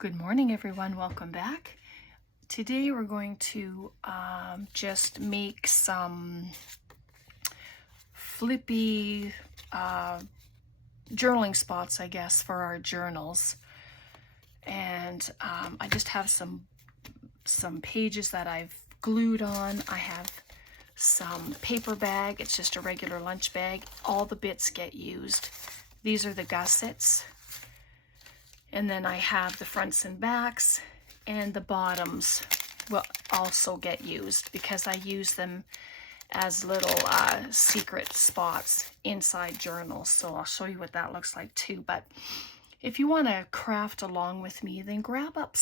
Good morning, everyone. Welcome back. Today we're going to just make some flippy journaling spots, I guess, for our journals. And I just have some pages that I've glued on. I have some paper bag. It's just a regular lunch bag. All the bits get used. These are the gussets. And then I have the fronts and backs, and the bottoms will also get used because I use them as little secret spots inside journals. So I'll show you what that looks like too. But if you want to craft along with me, then grab up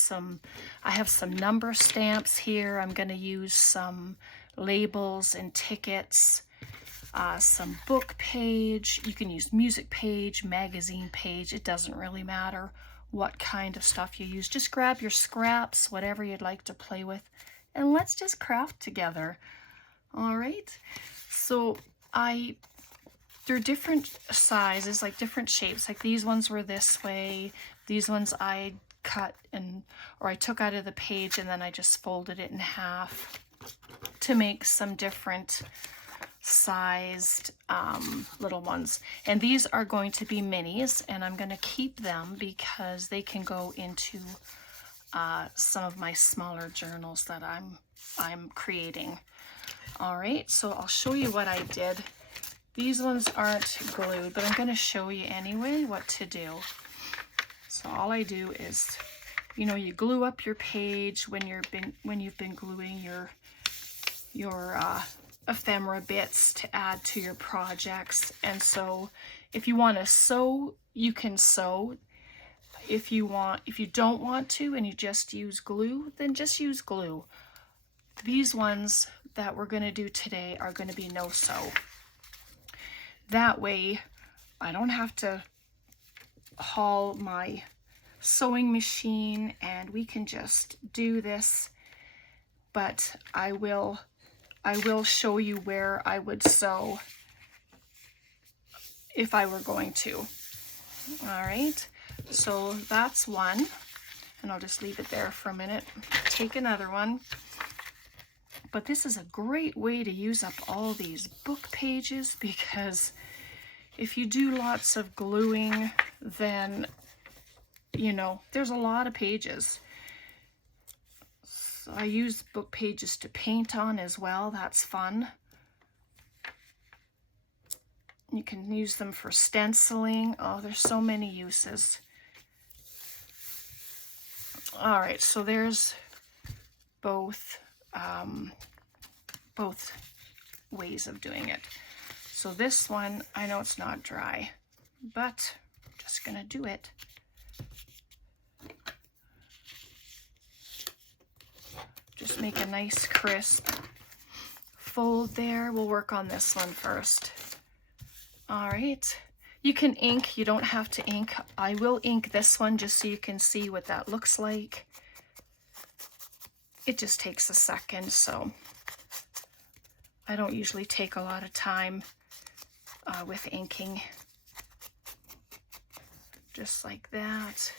I have some number stamps here. I'm going to use some labels and tickets, some book page. You can use music page, magazine page. It doesn't really matter what kind of stuff you use. Just grab your scraps, whatever you'd like to play with, and let's just craft together. All right, so they're different sizes, like different shapes. Like these ones were this way. These ones I cut or I took out of the page, and then I just folded it in half to make some different sized little ones. And these are going to be minis, and I'm going to keep them because they can go into some of my smaller journals that I'm creating. All right, so I'll show you what I did. These ones aren't glued, but I'm going to show you anyway what to do. So all I do is, you glue up your page when you've been gluing your ephemera bits to add to your projects. And so if you want to sew, you can sew. If you don't want to and you just use glue, then just use glue. These ones that we're going to do today are going to be no sew. That way I don't have to haul my sewing machine, and we can just do this. But I will show you where I would sew if I were going to. All right, so that's one, and I'll just leave it there for a minute. Take another one. But this is a great way to use up all these book pages, because if you do lots of gluing, then, there's a lot of pages. I use book pages to paint on as well. That's fun. You can use them for stenciling. Oh, there's so many uses. All right, so there's both ways of doing it. So this one, I know it's not dry, but I'm just gonna do it. Just make a nice crisp fold there. We'll work on this one first. All right, you can ink, you don't have to ink. I will ink this one just so you can see what that looks like. It just takes a second, so I don't usually take a lot of time with inking. Just like that.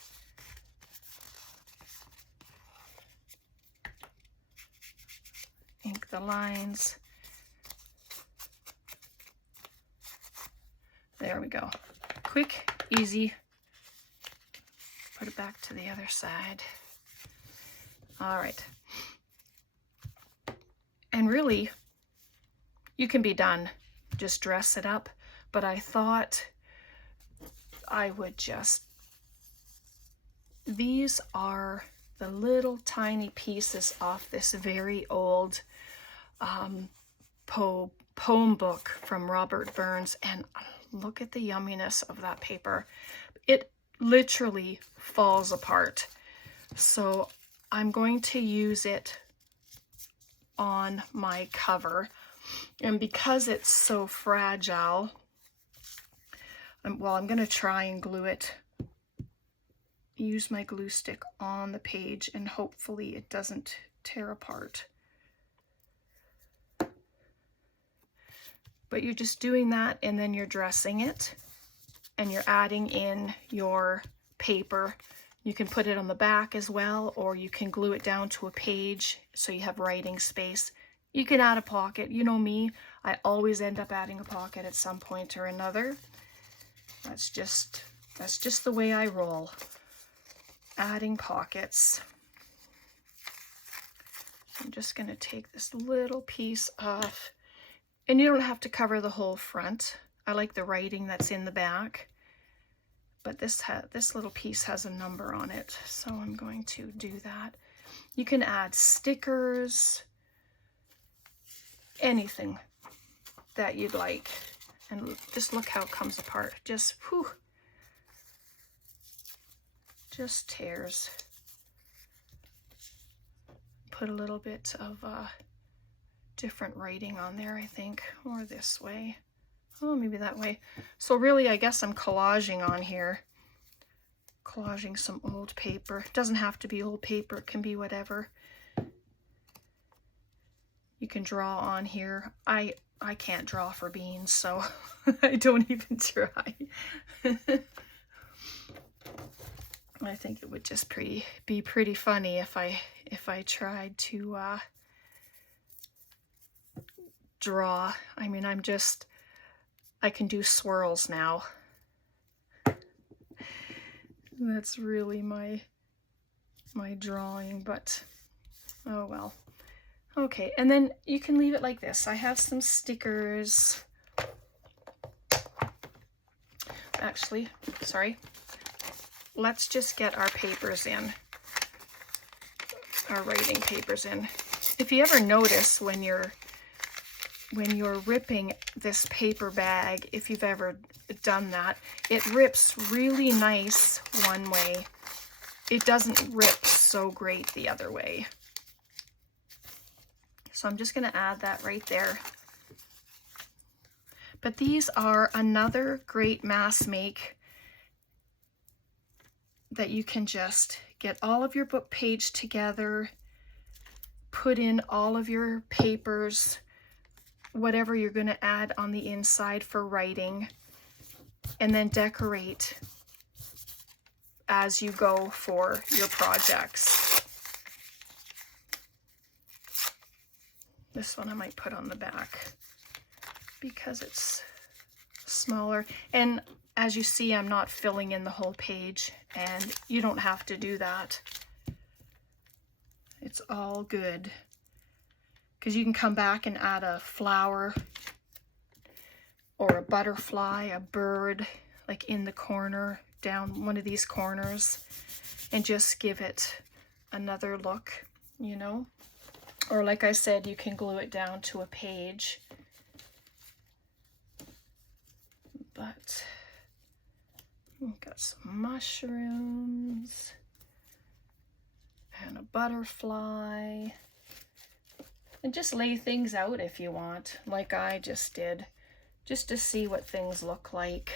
Ink the lines. There we go. Quick, easy. Put it back to the other side. All right. And really, you can be done. Just dress it up. But I thought I would these are the little tiny pieces off this very old poem book from Robert Burns, and look at the yumminess of that paper. It literally falls apart. So I'm going to use it on my cover, and because it's so fragile, I'm going to try and glue it. Use my glue stick on the page, and hopefully it doesn't tear apart. But you're just doing that, and then you're dressing it, and you're adding in your paper. You can put it on the back as well, or you can glue it down to a page so you have writing space. You can add a pocket. You know me, I always end up adding a pocket at some point or another. That's just the way I roll. Adding pockets. I'm just going to take this little piece off, and you don't have to cover the whole front. I like the writing that's in the back, but this little piece has a number on it, so I'm going to do that. You can add stickers, anything that you'd like, and just look how it comes apart. Just whew, just tears. Put a little bit of different writing on there, I think, or this way. Oh, maybe that way. So really, I guess I'm collaging on here. Collaging some old paper. It doesn't have to be old paper, it can be whatever. You can draw on here. I can't draw for beans, so I don't even try. I think it would just be pretty funny if I tried to draw. I mean, I can do swirls now. That's really my drawing, but oh well. Okay, and then you can leave it like this. I have some stickers. Actually, sorry. Let's just get our papers in. Our writing papers in. If you ever notice when you're ripping this paper bag, if you've ever done that, it rips really nice one way. It doesn't rip so great the other way. So I'm just going to add that right there. But these are another great mass make that you can just get all of your book page together, put in all of your papers, whatever you're going to add on the inside for writing, and then decorate as you go for your projects. This one I might put on the back because it's smaller. And as you see, I'm not filling in the whole page, and you don't have to do that. It's all good, because you can come back and add a flower or a butterfly, a bird, like in the corner, down one of these corners, and just give it another look, you know? Or like I said, you can glue it down to a page. But we've got some mushrooms and a butterfly. And just lay things out if you want, like I just did, just to see what things look like.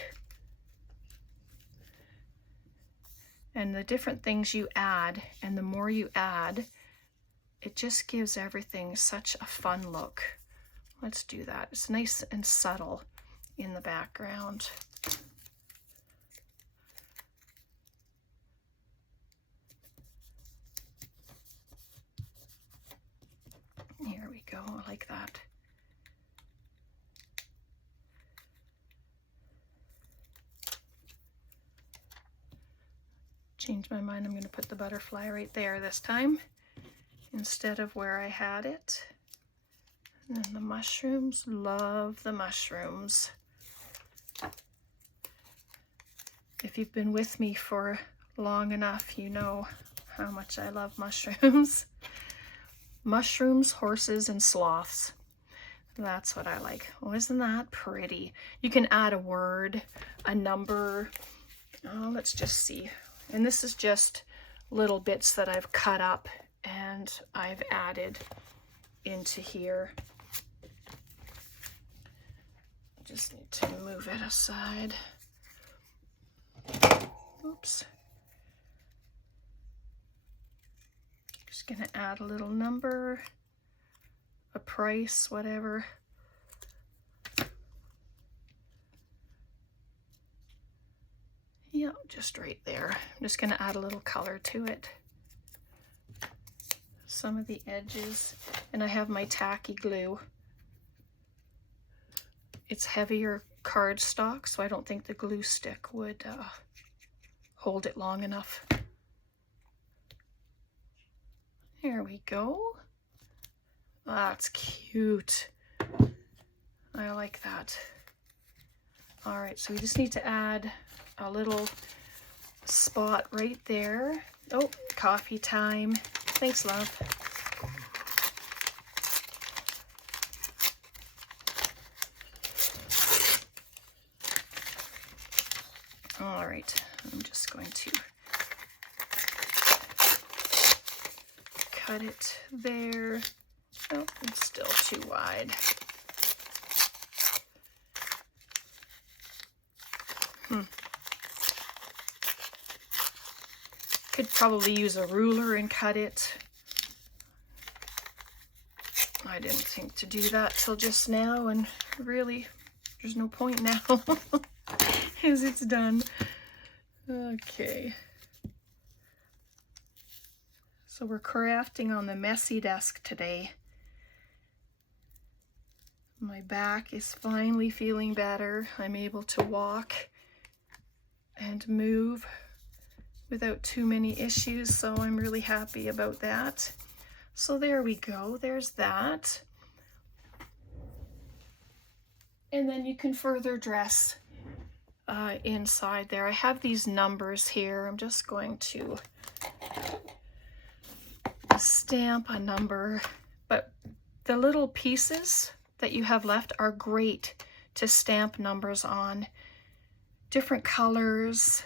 And the different things you add, and the more you add, it just gives everything such a fun look. Let's do that. It's nice and subtle in the background. Here we go, I like that. Change my mind, I'm going to put the butterfly right there this time, instead of where I had it. And then the mushrooms, love the mushrooms. If you've been with me for long enough, you know how much I love mushrooms. Mushrooms, horses, and sloths. That's what I like. Oh, isn't that pretty? You can add a word, a number. Oh, let's just see. And this is just little bits that I've cut up and I've added into here. Just need to move it aside. Oops. Just gonna add a little number, a price, whatever. Yeah, just right there. I'm just going to add a little color to it. Some of the edges, and I have my tacky glue. It's heavier cardstock, so I don't think the glue stick would hold it long enough. There we go. That's cute. I like that. All right, so we just need to add a little spot right there. Oh, coffee time. Thanks, love. All right, I'm just going to cut it there. Oh, it's still too wide. Could probably use a ruler and cut it. I didn't think to do that till just now, and really, there's no point now as it's done. Okay. So we're crafting on the messy desk today. My back is finally feeling better. I'm able to walk and move without too many issues, so I'm really happy about that. So there we go, there's that. And then you can further dress inside there. I have these numbers here. I'm just going to stamp a number, but the little pieces that you have left are great to stamp numbers on. Different colors,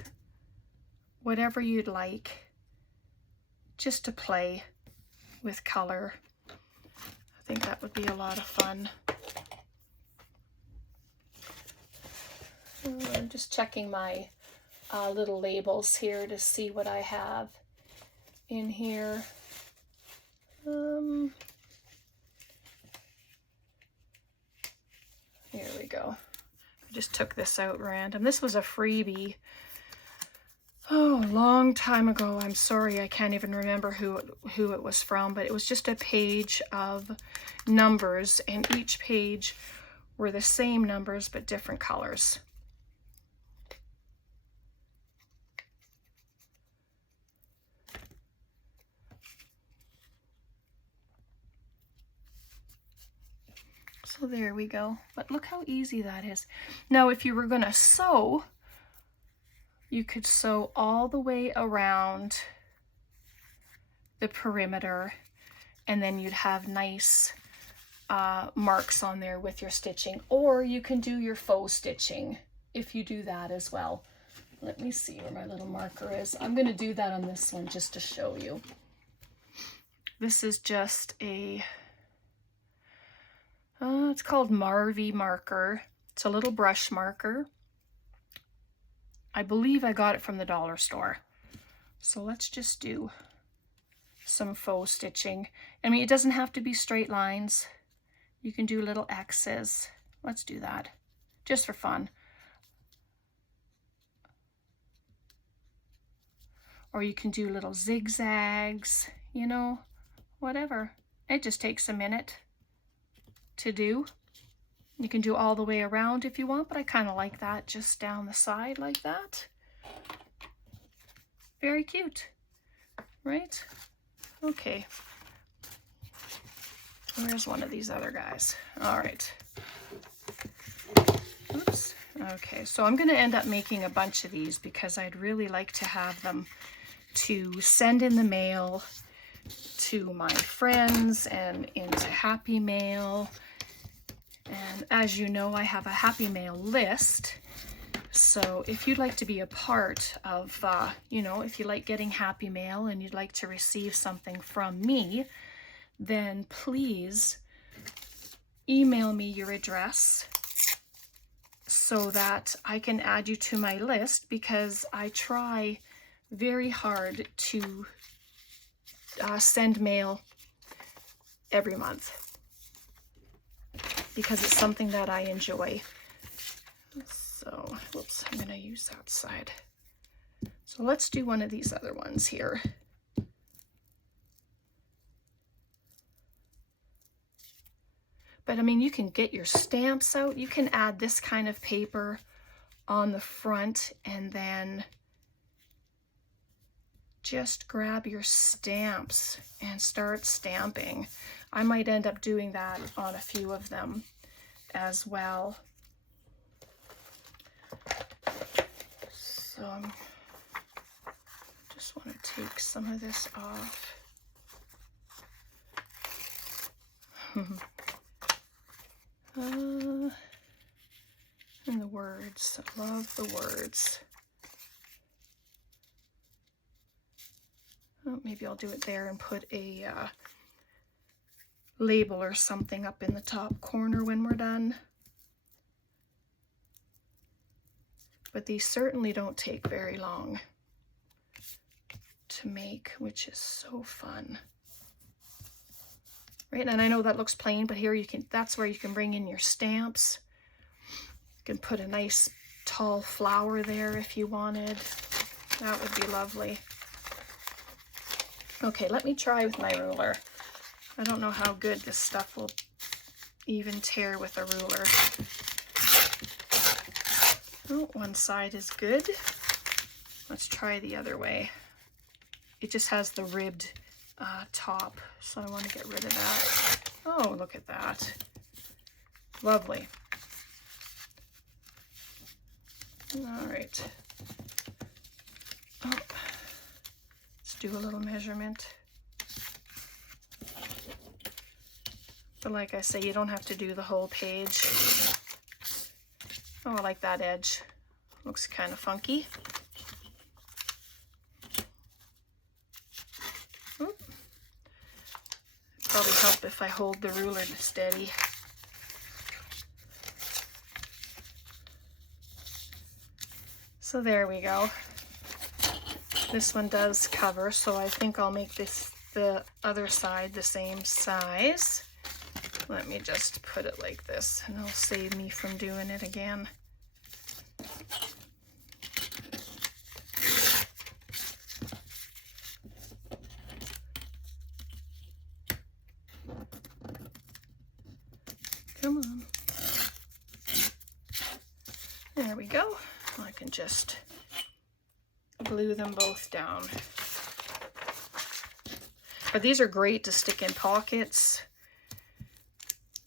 whatever you'd like, just to play with color. I think that would be a lot of fun. I'm just checking my little labels here to see what I have in here. Here we go. I just took this out random. This was a freebie. Oh, a long time ago. I'm sorry, I can't even remember who it was from, but it was just a page of numbers, and each page were the same numbers but different colors. So there we go. But look how easy that is. Now, if you were going to sew, you could sew all the way around the perimeter, and then you'd have nice marks on there with your stitching. Or you can do your faux stitching if you do that as well. Let me see where my little marker is. I'm going to do that on this one just to show you. This is just a, it's called Marvy marker. It's a little brush marker. I believe I got it from the dollar store. So let's just do some faux stitching. I mean, it doesn't have to be straight lines. You can do little X's. Let's do that, just for fun. Or you can do little zigzags, you know, whatever. It just takes a minute to do. You can do all the way around if you want, but I kind of like that, just down the side like that. Very cute, right? Okay. Where's one of these other guys? All right. Oops. Okay, so I'm going to end up making a bunch of these because I'd really like to have them to send in the mail to my friends and into Happy Mail. And as you know, I have a Happy Mail list. So if you'd like to be a part of, you know, if you like getting Happy Mail and you'd like to receive something from me, then please email me your address so that I can add you to my list, because I try very hard to send mail every month, because it's something that I enjoy. So, whoops, I'm going to use that side. So let's do one of these other ones here. But I mean, you can get your stamps out. You can add this kind of paper on the front and then just grab your stamps and start stamping. I might end up doing that on a few of them as well. So I just want to take some of this off. And the words, I love the words. Oh, maybe I'll do it there and put a label or something up in the top corner when we're done. But these certainly don't take very long to make, which is so fun. Right, and I know that looks plain, but here you can, that's where you can bring in your stamps. You can put a nice tall flower there if you wanted. That would be lovely. Okay, let me try with my ruler. I don't know how good this stuff will even tear with a ruler. Oh, one side is good. Let's try the other way. It just has the ribbed top, so I want to get rid of that. Oh, look at that. Lovely. All right. Oh, let's do a little measurement. But like I say, you don't have to do the whole page. Oh, I like that edge. Looks kind of funky. Oop. Probably help if I hold the ruler steady. So there we go. This one does cover, so I think I'll make this the other side the same size. Let me just put it like this, and it'll save me from doing it again. Come on. There we go. I can just glue them both down. But these are great to stick in pockets.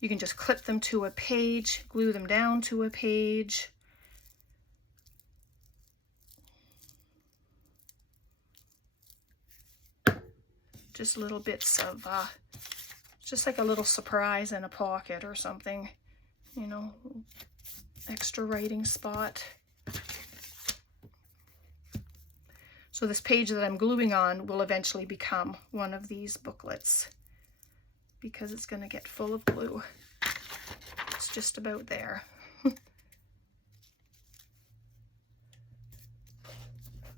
You can just clip them to a page, glue them down to a page. Just little bits of, just like a little surprise in a pocket or something, you know, extra writing spot. So this page that I'm gluing on will eventually become one of these booklets because it's going to get full of glue. It's just about there.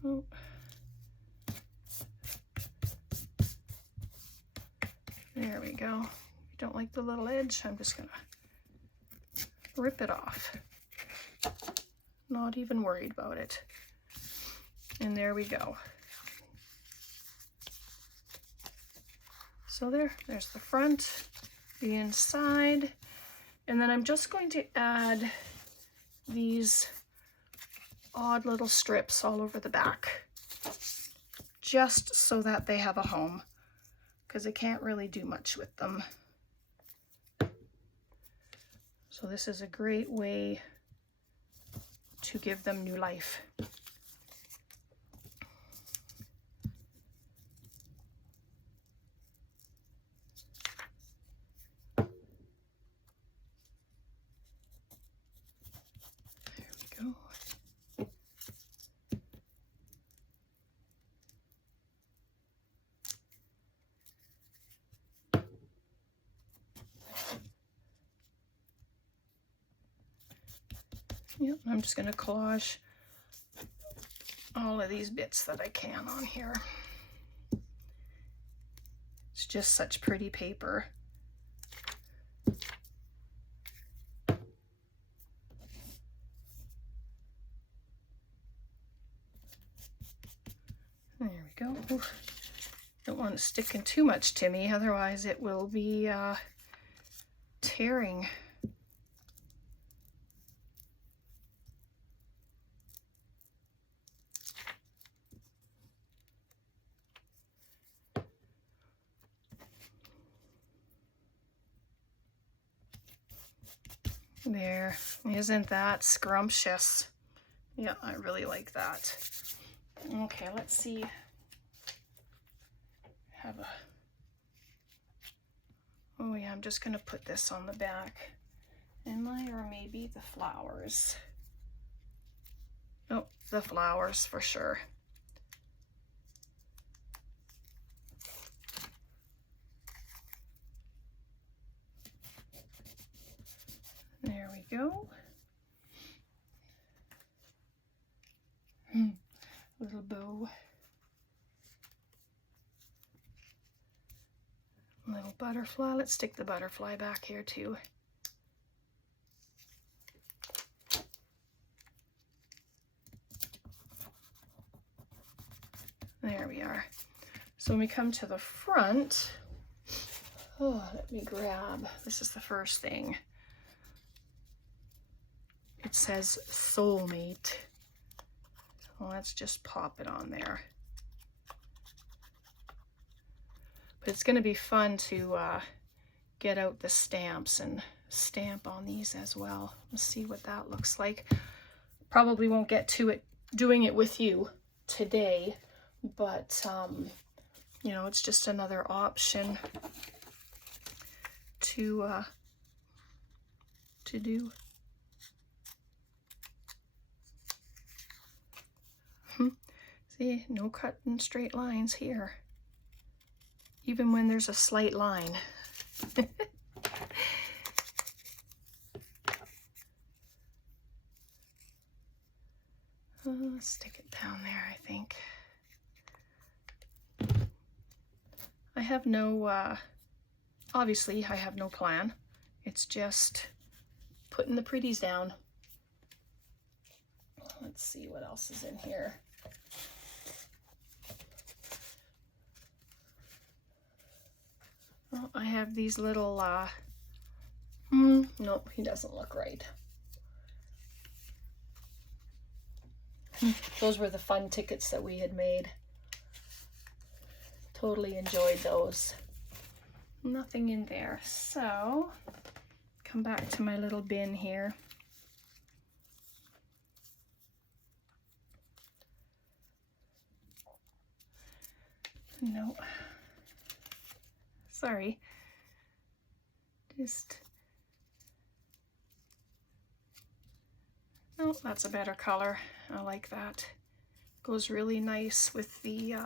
Oh. There we go. If you don't like the little edge, I'm just going to rip it off. Not even worried about it. And there we go. So there's the front, the inside, and then I'm just going to add these odd little strips all over the back, just so that they have a home, because I can't really do much with them. So this is a great way to give them new life. Yep, I'm just going to collage all of these bits that I can on here. It's just such pretty paper. want it sticking too much to me, otherwise it will be tearing. There, isn't that scrumptious? Yeah, I really like that. Okay, let's see. Oh yeah, I'm just gonna put this on the back. Am I? Or maybe the flowers. Oh, the flowers for sure. There we go. Little bow. Little butterfly. Let's stick the butterfly back here too. There we are. So when we come to the front, oh, let me grab, this is the first thing. It says soulmate. Well, let's just pop it on there. But it's going to be fun to get out the stamps and stamp on these as well. Let's see what that looks like. Probably won't get to it doing it with you today, but you know, it's just another option to do. See, no cutting straight lines here, even when there's a slight line. Let's stick it down there, I think. I have no, obviously I have no plan. It's just putting the pretties down. Let's see what else is in here. Well, I have these little, nope, he doesn't look right. Those were the fun tickets that we had made. Totally enjoyed those. Nothing in there. So, come back to my little bin here. No. Sorry. Oh, that's a better color. I like that. Goes really nice with the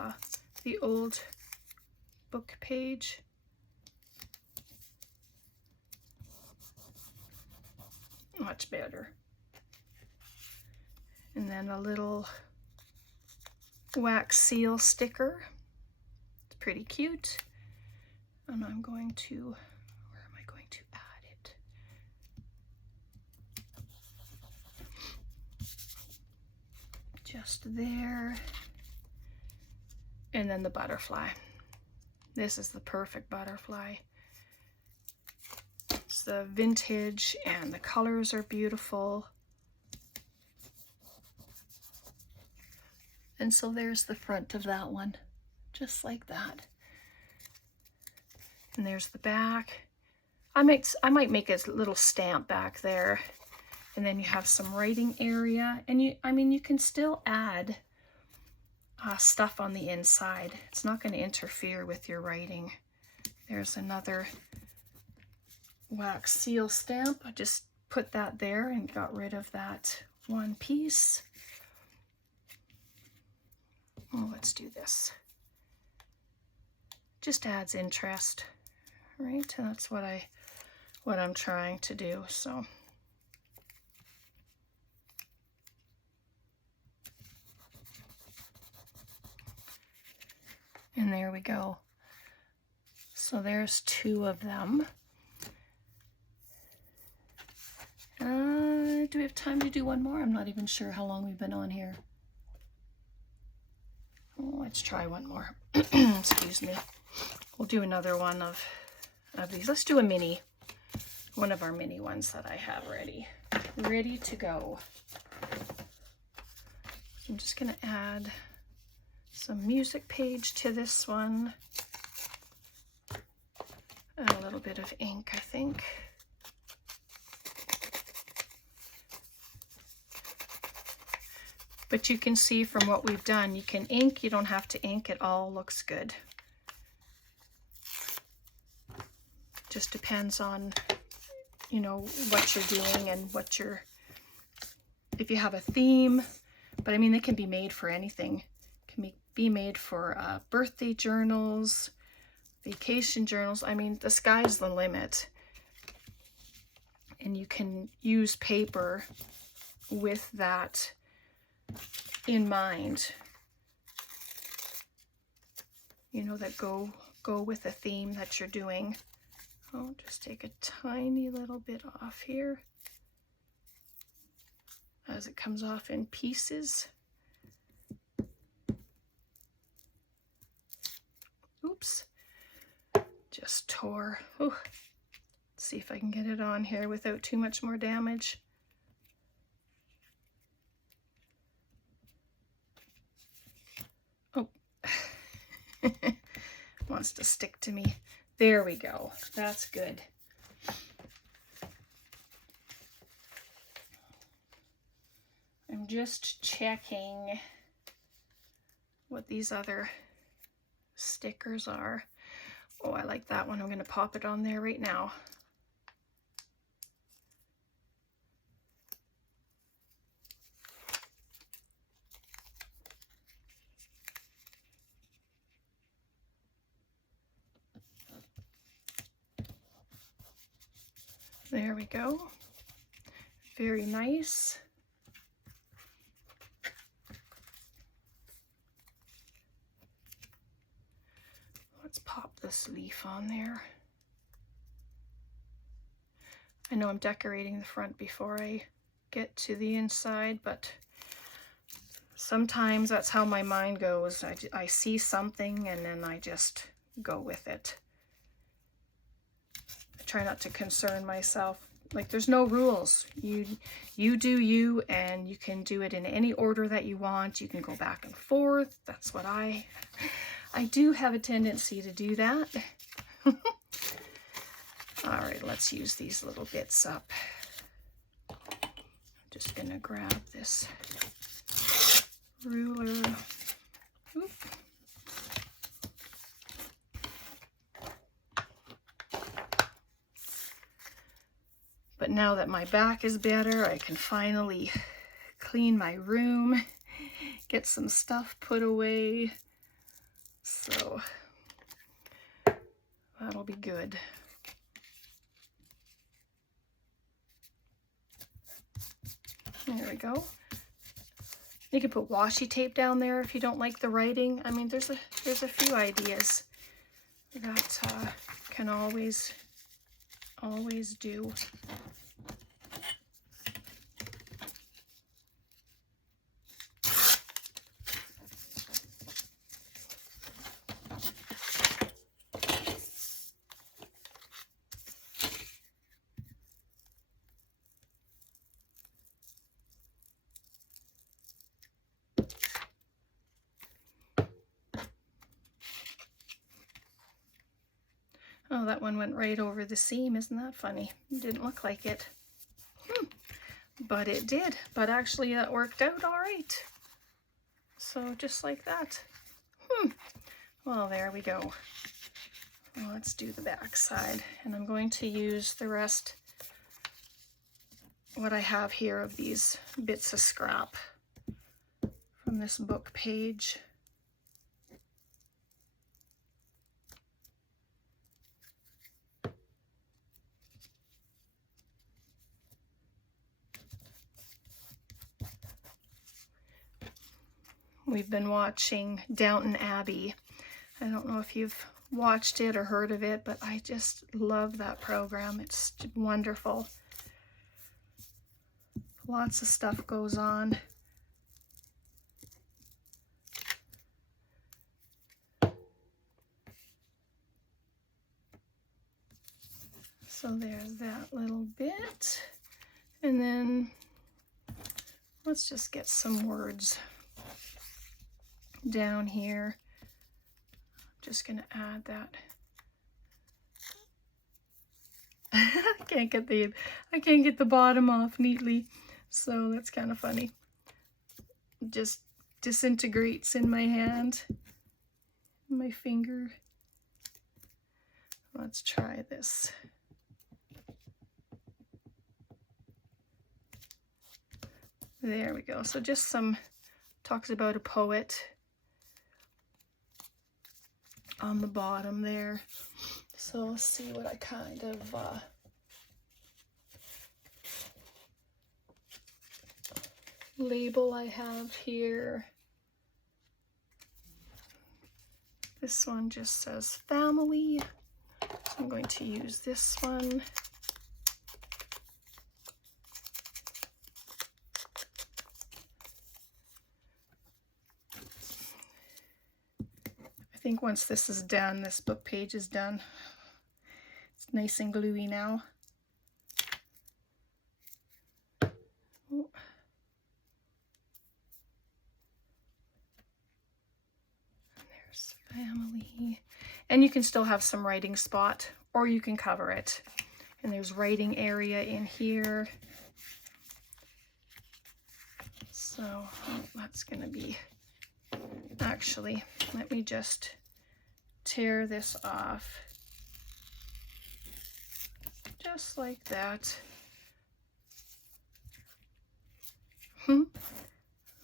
old book page. Much better. And then a little wax seal sticker. It's pretty cute. And I'm going to, where am I going to add it? Just there. And then the butterfly. This is the perfect butterfly. It's the vintage and the colors are beautiful. And so there's the front of that one, just like that. And there's the back. I might make a little stamp back there, and then you have some writing area. And you can still add stuff on the inside. It's not going to interfere with your writing. There's another wax seal stamp. I just put that there and got rid of that one piece. Oh, let's do this. Just adds interest. Right, and that's what I'm trying to do. So and there we go. So there's two of them. Do we have time to do one more? I'm not even sure how long we've been on here. Oh, let's try one more. Excuse me. we'll do another one of these. Let's do a mini, one of our mini ones that I have ready to go. I'm just going to add some music page to this one. And a little bit of ink, I think. But you can see from what we've done, you can ink, you don't have to ink, it all looks good. Just depends on, you know, what you're doing and what you're, if you have a theme. But I mean, they can be made for anything. Can be made for birthday journals, vacation journals. I mean, the sky's the limit. And you can use paper with that in mind, you know, that go with the theme that you're doing. I'll just take a tiny little bit off here as it comes off in pieces. Oops, just tore. Ooh. Let's see if I can get it on here without too much more damage. Oh, wants to stick to me. There we go. That's good. I'm just checking what these other stickers are. Oh, I like that one. I'm going to pop it on there right now. There we go. Very nice. Let's pop this leaf on there. I know I'm decorating the front before I get to the inside, but sometimes that's how my mind goes. I see something and then I just go with it. I try not to concern myself. Like, there's no rules. You do you, and you can do it in any order that you want. You can go back and forth. That's what I do have a tendency to do that. All right, let's use these little bits up. I'm just gonna grab this ruler. Oop. But now that my back is better, I can finally clean my room, get some stuff put away. So that'll be good. There we go. You can put washi tape down there if you don't like the writing. I mean, there's a few ideas that can always do. Oh, that one went right over the seam. Isn't that funny? It didn't look like it. But it did. But actually that worked out all right. So just like that. Well, there we go. Well, let's do the back side. And I'm going to use the rest, what I have here of these bits of scrap from this book page. We've been watching Downton Abbey. I don't know if you've watched it or heard of it, but I just love that program. It's wonderful. Lots of stuff goes on. So there's that little bit. And then let's just get some words down here. Just gonna add that. I can't get the bottom off neatly, so that's kind of funny. It just disintegrates in my hand, my finger. Let's try this. There we go. So just some, talks about a poet on the bottom there. So let's see what I kind of label I have here. This one just says family. So I'm going to use this one. I think once this is done, this book page is done. It's nice and gluey now. Oh. There's family. And you can still have some writing spot, or you can cover it. And there's writing area in here. So that's going to be, actually, let me just tear this off. Just like that.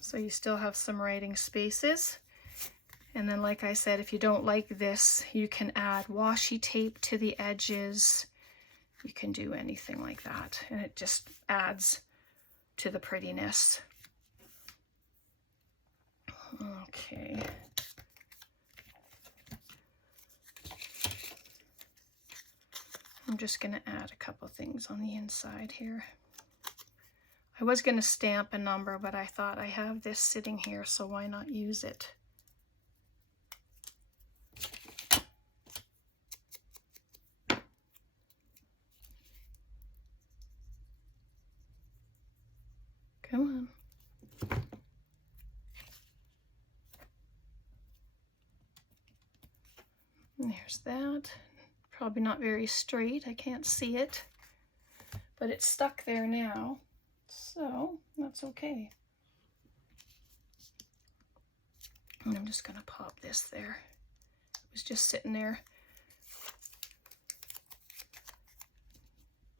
So you still have some writing spaces. And then, like I said, if you don't like this, you can add washi tape to the edges. You can do anything like that, and it just adds to the prettiness. Okay. I'm just going to add a couple things on the inside here. I was going to stamp a number, but I thought I have this sitting here, so why not use it? Come on. And there's that. Probably not very straight. I can't see it. But it's stuck there now. So that's okay. And I'm just going to pop this there. It was just sitting there.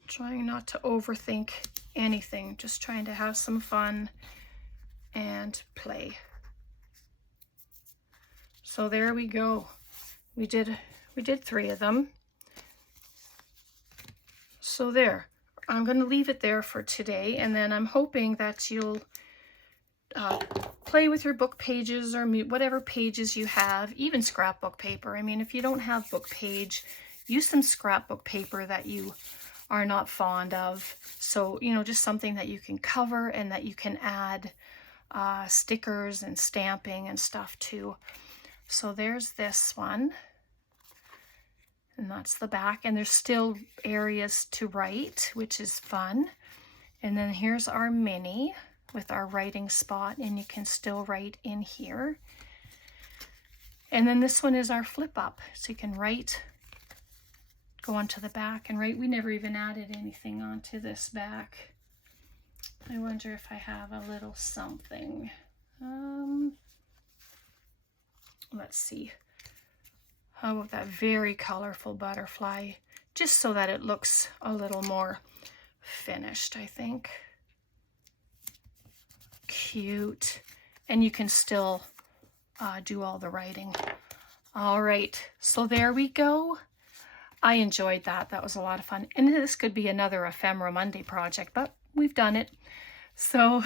Trying not to overthink anything, just trying to have some fun and play. So there we go. We did 3 of them. So there, I'm going to leave it there for today, and then I'm hoping that you'll play with your book pages or whatever pages you have, even scrapbook paper. I mean, if you don't have book page, use some scrapbook paper that you are not fond of. So, you know, just something that you can cover and that you can add stickers and stamping and stuff to. So there's this one. And that's the back. And there's still areas to write, which is fun. And then here's our mini with our writing spot, and you can still write in here. And then this one is our flip up. So you can write, go onto the back and write. We never even added anything onto this back. I wonder if I have a little something. Let's see. How about that very colorful butterfly? Just so that it looks a little more finished, I think. Cute. And you can still do all the writing. All right, so there we go. I enjoyed that. That was a lot of fun. And this could be another Ephemera Monday project, but we've done it. So,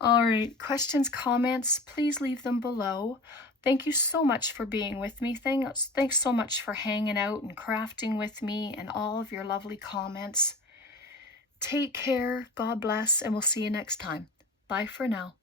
all right, questions, comments, please leave them below. Thank you so much for being with me. Thanks so much for hanging out and crafting with me and all of your lovely comments. Take care, God bless, and we'll see you next time. Bye for now.